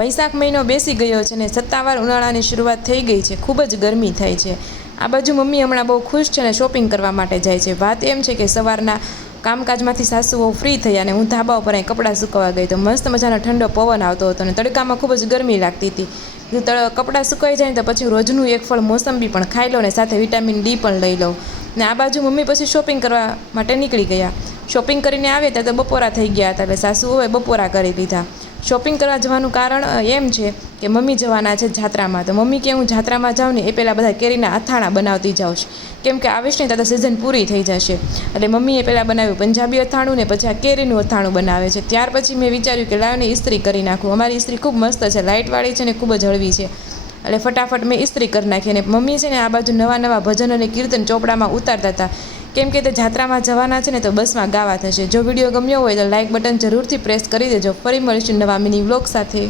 વૈશાખ મહિનો બેસી ગયો છે ને સત્તાવાર ઉનાળાની શરૂઆત થઈ ગઈ છે। ખૂબ જ ગરમી થાય છે। આ બાજુ મમ્મી હમણાં બહુ ખુશ છે ને શોપિંગ કરવા માટે જાય છે। વાત એમ છે કે સવારના કામકાજમાંથી સાસુ બહુ ફ્રી થઈ અને હું ધાબા ઉપર અહીં કપડાં સુકવવા ગઈ તો મસ્ત મજાનો ઠંડો પવન આવતો હતો અને તડકામાં ખૂબ જ ગરમી લાગતી હતી। કપડાં સુકાઈ જાય તો પછી રોજનું એક ફળ મોસંબી પણ ખાઈ લો ને સાથે વિટામિન ડી પણ લઈ લઉં ને આ બાજુ મમ્મી પછી શોપિંગ કરવા માટે નીકળી ગયા। શોપિંગ કરીને આવે ત્યારે તો બપોરા થઈ ગયા હતા એટલે સાસુ હવે બપોરા કરી લીધા। શોપિંગ કરવા જવાનું કારણ એમ છે કે મમ્મી જવાના છે જાત્રામાં તો મમ્મી કે હું જાત્રામાં જાઉં ને એ પહેલાં બધા કેરીના અથાણાં બનાવતી જાઉં છું કેમ કે આવીશ ને ત્યાં તો સિઝન પૂરી થઈ જશે એટલે મમ્મીએ પહેલાં બનાવ્યું પંજાબી અથાણું ને પછી આ કેરીનું અથાણું બનાવે છે। ત્યાર પછી મેં વિચાર્યું કે લાવને ઇસ્ત્રી કરી નાખું। અમારી ઇસ્ત્રી ખૂબ મસ્ત છે, લાઇટવાળી છે ને ખૂબ જ હળવી છે એટલે ફટાફટ મેં ઇસ્ત્રી કરી નાખી। અને મમ્મી છે ને આ બાજુ નવા નવા ભજન અને કીર્તન ચોપડામાં ઉતારતા હતા કેમ કે તે જાત્રામાં જવાના છે ને તો બસમાં ગાવા થશે। જો વિડીયો ગમ્યો હોય તો લાઇક બટન જરૂરથી પ્રેસ કરી દેજો। ફરી મળીશું નવા મિની વ્લોગ સાથે।